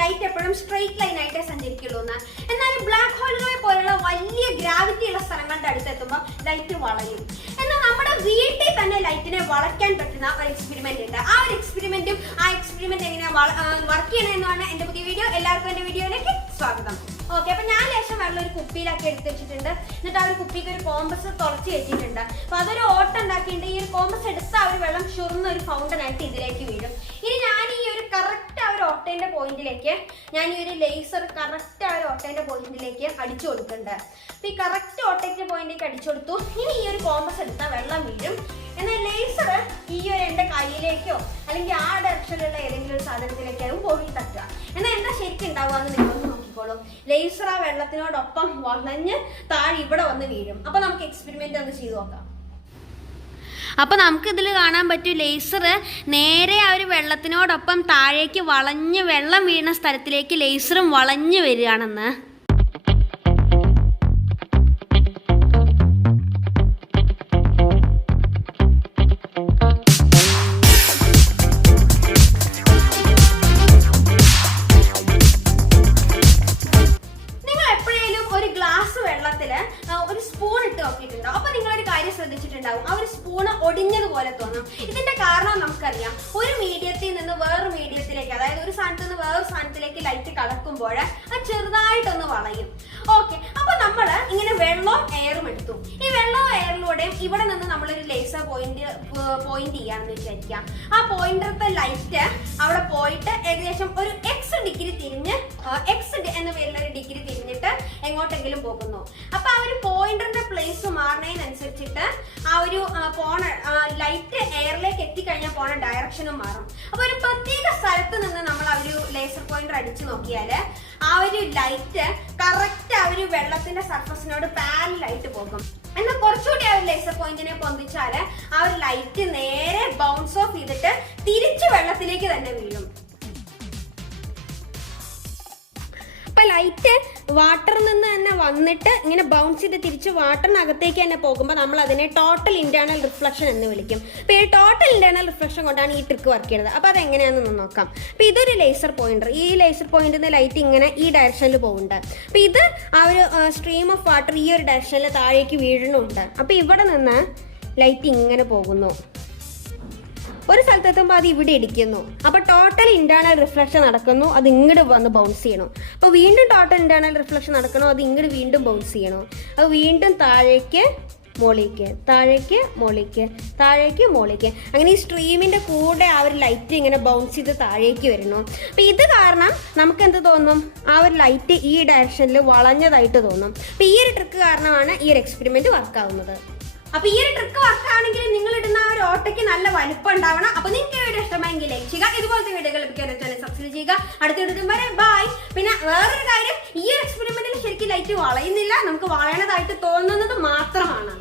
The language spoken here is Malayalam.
ലൈറ്റ് എപ്പോഴും സ്ട്രെയിറ്റ് ലൈൻ ആയിട്ടേ സഞ്ചരിക്കുള്ളൂ എന്ന്. എന്നാൽ ബ്ലാക്ക് ഹോളുകളെ പോലുള്ള വലിയ ഗ്രാവിറ്റി ഉള്ള സ്ഥലങ്ങളുടെ അടുത്തെത്തുമ്പോൾ ലൈറ്റ് വളയും. എന്നാൽ നമ്മുടെ വീട്ടിൽ തന്നെ ലൈറ്റിനെ വളയ്ക്കാൻ പറ്റുന്ന ഒരു എക്സ്പെരിമെന്റ് ഉണ്ട്. ആ ഒരു എക്സ്പെരിമെന്റ് എങ്ങനെയാ വർക്ക് ചെയ്യണമെന്നാണ് എന്റെ പുതിയ വീഡിയോ. എല്ലാവർക്കും എന്റെ വീഡിയോയിലേക്ക് സ്വാഗതം. ഓക്കെ, അപ്പൊ ഞാൻ ലേശം വെള്ളം ഒരു കുപ്പിയിലാക്കി എടുത്ത് വെച്ചിട്ടുണ്ട്. എന്നിട്ട് ആ ഒരു കുപ്പിക്ക് ഒരു കോമ്പസ് തുറച്ച് വെച്ചിട്ടുണ്ട്. അപ്പൊ അതൊരു ഓട്ടം ഉണ്ടാക്കിയിട്ട് ഈ ഒരു കോമ്പസ് എടുത്ത് ആ ഒരു വെള്ളം ചുരുന്ന ഒരു ഫൗണ്ടൻ ആയിട്ട് ഇതിലേക്ക് വീഴും. ഇനി ഞാൻ ഈ ഒരു കറക്റ്റ് ആ ഒരു ഓട്ടേന്റെ പോയിന്റിലേക്ക് ഞാൻ ഈ ഒരു ലേസർ കറക്റ്റ് ആ ഒരു ഓട്ടേന്റെ പോയിന്റിലേക്ക് അടിച്ചു കൊടുക്കുന്നുണ്ട്. അപ്പൊ ഈ കറക്റ്റ് ഓട്ടേന്റെ പോയിന്റിലേക്ക് അടിച്ചു കൊടുത്തു. ഇനി ഈ ഒരു കോമ്പസ് എടുത്താൽ വെള്ളം വീഴും. എന്നാൽ ലേസർ ഈ ഒരു എന്റെ കയ്യിലേക്കോ അല്ലെങ്കിൽ ആ ഡയറക്ഷനിലുള്ള ഏതെങ്കിലും ഒരു സാധനത്തിലേക്കാവും പോയി തട്ടുക. എന്നാൽ എന്താ ശരിക്കും ഉണ്ടാവുക എന്ന് നിങ്ങളൊന്ന് നോക്കിക്കോളും. ലേസർ ആ വെള്ളത്തിനോടൊപ്പം വളഞ്ഞ് താഴെ ഇവിടെ വന്ന് വീഴും. അപ്പൊ നമുക്ക് എക്സ്പെരിമെന്റ് ഒന്ന് ചെയ്തു നോക്കാം. അപ്പോൾ നമുക്ക് ഇതിൽ കാണാൻ പറ്റും ലേസർ നേരെ ആ ഒരു വെള്ളത്തിനോടൊപ്പം താഴേക്ക് വളഞ്ഞ് വെള്ളം വീഴുന്ന സ്ഥലത്തിലേക്ക് ലേസറും വളഞ്ഞു വരികയാണെന്ന്. ഒരു സ്പൂൺ ഇട്ട് നോക്കിയിട്ടുണ്ടോ? അപ്പൊ നിങ്ങളൊരു കാര്യം ശ്രദ്ധിച്ചിട്ടുണ്ടാവും, ആ ഒരു സ്പൂണ് ഒടിഞ്ഞതുപോലെ തോന്നും. ഇതിന്റെ കാരണം നമുക്കറിയാം, ഒരു മീഡിയത്തിൽ നിന്ന് വേറൊരു മീഡിയത്തിലേക്ക്, അതായത് ഒരു സ്ഥാനത്ത് നിന്ന് വേറൊരു സ്ഥാനത്തിലേക്ക് ലൈറ്റ് കടക്കുമ്പോൾ അത് ചെറുതായിട്ടൊന്ന് വളയും. ഓക്കെ, അപ്പൊ നമ്മള് ഇങ്ങനെ വെള്ളവും എയറും എടുത്തു. ഈ വെള്ളവും എയറിലൂടെയും ഇവിടെ നിന്ന് നമ്മളൊരു ലേസർ പോയിന്റ് ചെയ്യാന്ന് വിചാരിക്കാം. ആ പോയിന്റത്തെ ലൈറ്റ് അവിടെ പോയിട്ട് ഏകദേശം ഒരു എക്സ് ഡിഗ്രി തിരിഞ്ഞ് എക്സ് എന്ന പേരിലൊരു ഡിഗ്രി തിരിഞ്ഞിട്ട് എങ്ങോട്ടെങ്കിലും പോകുന്നു. അപ്പൊ ആ ഒരു പോയിന്ററിന്റെ പ്ലേസ് മാറുന്നതിനനുസരിച്ചിട്ട് ആ ഒരു പോണ ലൈറ്റ് എയറിലേക്ക് എത്തിക്കഴിഞ്ഞാൽ പോണ ഡയറക്ഷനും മാറും. അപ്പൊ ഒരു പ്രത്യേക സ്ഥലത്ത് നിന്ന് നമ്മൾ ആ ഒരു ലേസർ പോയിന്റർ അടിച്ചു നോക്കിയാല് ആ ഒരു ലൈറ്റ് കറക്റ്റ് ആ ഒരു വെള്ളത്തിന്റെ സർഫസിനോട് പാരലായിട്ട് പോകും. എന്നാൽ കുറച്ചുകൂടി ആ ഒരു ലേസർ പോയിന്റിനെ പൊന്തിച്ചാല് ആ ഒരു ലൈറ്റ് നേരെ ബൗൺസ് ഓഫ് ചെയ്തിട്ട് തിരിച്ചു വെള്ളത്തിലേക്ക് തന്നെ വീഴും. ഇപ്പൊ ലൈറ്റ് വാട്ടറിൽ നിന്ന് തന്നെ വന്നിട്ട് ഇങ്ങനെ ബൗൺസ് ചെയ്ത് തിരിച്ച് വാട്ടറിനകത്തേക്ക് തന്നെ പോകുമ്പോൾ നമ്മൾ അതിനെ ടോട്ടൽ ഇന്റേണൽ റിഫ്ലക്ഷൻ എന്ന് വിളിക്കും. അപ്പൊ ഈ ടോട്ടൽ ഇന്റേണൽ റിഫ്ലക്ഷൻ കൊണ്ടാണ് ഈ ട്രിക്ക് വർക്ക് ചെയ്യുന്നത്. അപ്പൊ അതെങ്ങനെയാണെന്ന് നോക്കാം. അപ്പൊ ഇതൊരു ലേസർ പോയിന്റർ. ഈ ലേസർ പോയിന്റിൽ നിന്ന് ലൈറ്റ് ഇങ്ങനെ ഈ ഡയറക്ഷനിൽ പോകുന്നുണ്ട്. അപ്പൊ ഇത് ആ ഒരു സ്ട്രീം ഓഫ് വാട്ടർ ഈ ഒരു ഡയറക്ഷനിൽ താഴേക്ക് വീഴുന്നുണ്ട്. അപ്പൊ ഇവിടെ നിന്ന് ലൈറ്റ് ഇങ്ങനെ പോകുന്നു. ഒരു സ്ഥലത്തെത്തുമ്പോൾ അത് ഇവിടെ ഇടിക്കുന്നു. അപ്പോൾ ടോട്ടൽ ഇന്റേണൽ റിഫ്ലക്ഷൻ നടക്കുന്നു, അത് ഇങ്ങോട്ട് വന്ന് ബൗൺസ് ചെയ്യണം. അപ്പോൾ വീണ്ടും ടോട്ടൽ ഇന്റേണൽ റിഫ്ലക്ഷൻ നടക്കണം, അത് ഇങ്ങോട്ട് വീണ്ടും ബൗൺസ് ചെയ്യണം. അത് വീണ്ടും താഴേക്ക് മോളിലേക്ക്, താഴേക്ക് മോളിലേക്ക്, താഴേക്ക് മോളിലേക്ക്, അങ്ങനെ ഈ സ്ട്രീമിന്റെ കൂടെ ആ ഒരു ലൈറ്റ് ഇങ്ങനെ ബൗൺസ് ചെയ്ത് താഴേക്ക് വരുന്നു. അപ്പം ഇത് കാരണം നമുക്ക് എന്ത് തോന്നും, ആ ഒരു ലൈറ്റ് ഈ ഡയറക്ഷനിൽ വളഞ്ഞതായിട്ട് തോന്നും. അപ്പം ഈ ഒരു ട്രിക്ക് കാരണമാണ് ഈ ഒരു എക്സ്പെരിമെന്റ് വർക്കാവുന്നത്. അപ്പൊ ഈ ഒരു ട്രിക്ക് വർക്കാണെങ്കിൽ നിങ്ങൾ ഇടുന്ന ആ ഒരു ഓട്ടയ്ക്ക് നല്ല വലുപ്പം ഉണ്ടാവണം. അപ്പൊ നിങ്ങൾക്ക് വീഡിയോ ഇഷ്ടമായെങ്കിൽ ലൈക്ക് ചെയ്യുക. ഇതുപോലത്തെ വീഡിയോകൾ ലഭിക്കാൻ ചാനൽ സബ്സ്ക്രൈബ് ചെയ്യുക. അടുത്ത വീഡിയോ വരെ ബൈ. പിന്നെ വേറൊരു കാര്യം, ഈ എക്സ്പെരിമെന്റിൽ ശരിക്കും ലൈറ്റ് വളയുന്നില്ല, നമുക്ക് വളയണതായിട്ട് തോന്നുന്നത് മാത്രമാണ്.